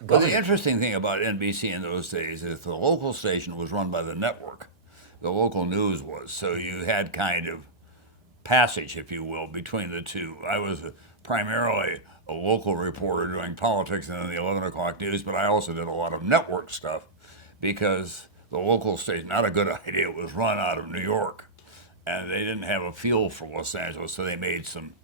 Well, the government. interesting thing about NBC in those days is the local station was run by the network. The local news was. So you had kind of passage, if you will, between the two. I was primarily a local reporter doing politics and then the 11 o'clock news, but I also did a lot of network stuff because the local station, not a good idea, it was run out of New York. And they didn't have a feel for Los Angeles, so they made some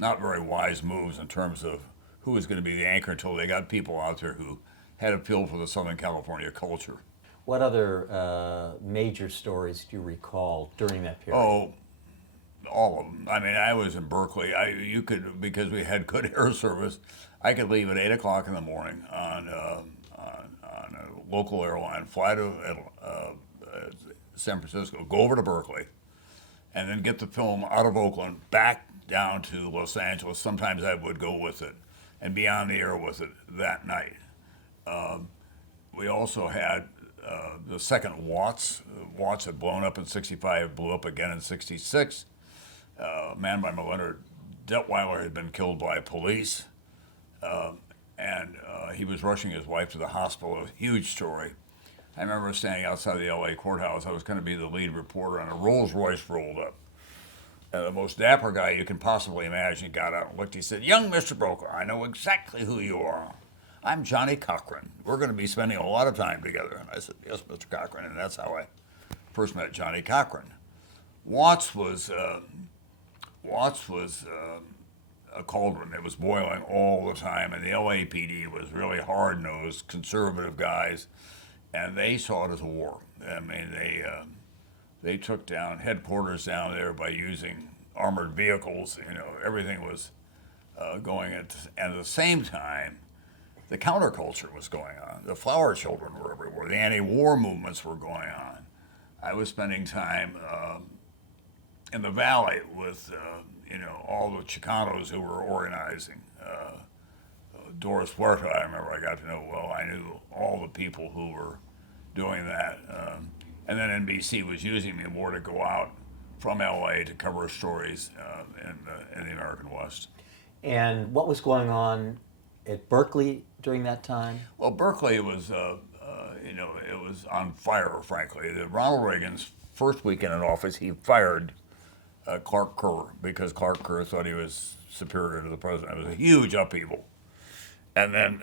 not very wise moves in terms of who was going to be the anchor until they got people out there who had a feel for the Southern California culture. What other major stories do you recall during that period? Oh, all of them. I mean, I was in Berkeley. You could, because we had good air service, I could leave at 8 o'clock in the morning on a local airline, fly to San Francisco, go over to Berkeley, and then get the film out of Oakland back down to Los Angeles. Sometimes I would go with it and be on the air with it that night. We also had the second Watts. Watts had blown up in '65, blew up again in '66. A man by Melinda Detweiler had been killed by police, and he was rushing his wife to the hospital. A huge story. I remember standing outside the LA courthouse. I was going to be the lead reporter, and a Rolls Royce rolled up. And the most dapper guy you can possibly imagine got out and looked. He said, "Young Mr. Brokaw, I know exactly who you are. I'm Johnny Cochran. We're going to be spending a lot of time together." And I said, "Yes, Mr. Cochran." And that's how I first met Johnny Cochran. Watts was a cauldron. It was boiling all the time, and the LAPD was really hard-nosed, conservative guys, and they saw it as a war. I mean, they took down headquarters down there by using armored vehicles. You know, everything was going and at the same time, the counterculture was going on. The flower children were everywhere. The anti-war movements were going on. I was spending time in the valley with all the Chicanos who were organizing. Doris Huerta, I remember I got to know well. I knew all the people who were doing that. And then NBC was using me more to go out from LA to cover stories in the American West. And what was going on at Berkeley during that time? Well, Berkeley was, it was on fire, frankly. Ronald Reagan's first weekend in office, he fired Clark Kerr because Clark Kerr thought he was superior to the president. It was a huge upheaval. And then,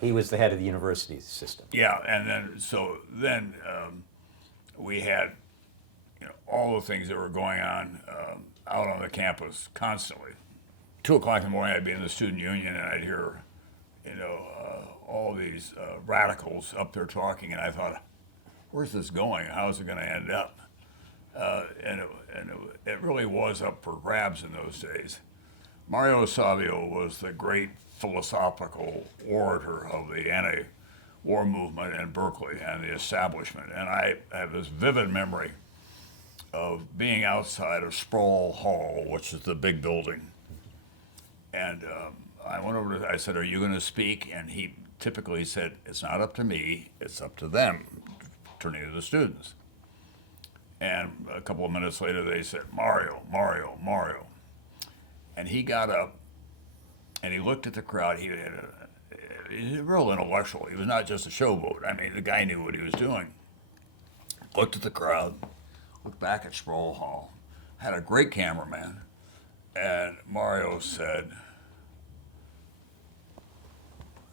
He was the head of the university system. yeah, and then we had all the things that were going on out on the campus constantly. 2 o'clock in the morning, I'd be in the student union and I'd hear, all these radicals up there talking, and I thought, where's this going? How is it going to end up? It really was up for grabs in those days. Mario Savio was the great philosophical orator of the anti-war movement in Berkeley and the establishment. And I have this vivid memory of being outside of Sproul Hall, which is the big building. And I went over to, I said, "Are you going to speak?" And he typically said, "It's not up to me, it's up to them," turning to the students. And a couple of minutes later, they said, "Mario, Mario, Mario." And he got up and he looked at the crowd. He's a real intellectual. He was not just a showboat. I mean, the guy knew what he was doing. Looked at the crowd, looked back at Sproul Hall, had a great cameraman, and Mario said,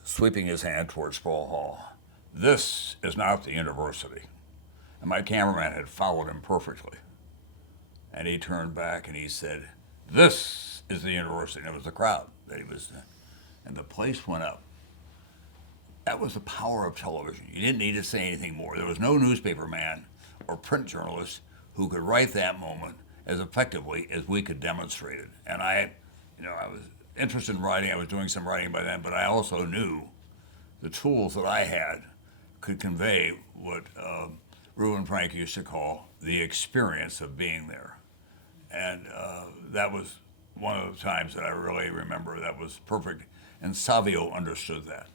sweeping his hand towards Sproul Hall, "This is not the university." And my cameraman had followed him perfectly. And he turned back and he said, "This is the university." And it was the crowd that he was in. And the place went up. That was the power of television. You didn't need to say anything more. There was no newspaper man or print journalist who could write that moment as effectively as we could demonstrate it. And I was interested in writing. I was doing some writing by then, but I also knew the tools that I had could convey what Reuben Frank used to call the experience of being there. And that was one of the times that I really remember that was perfect. And Savio understood that.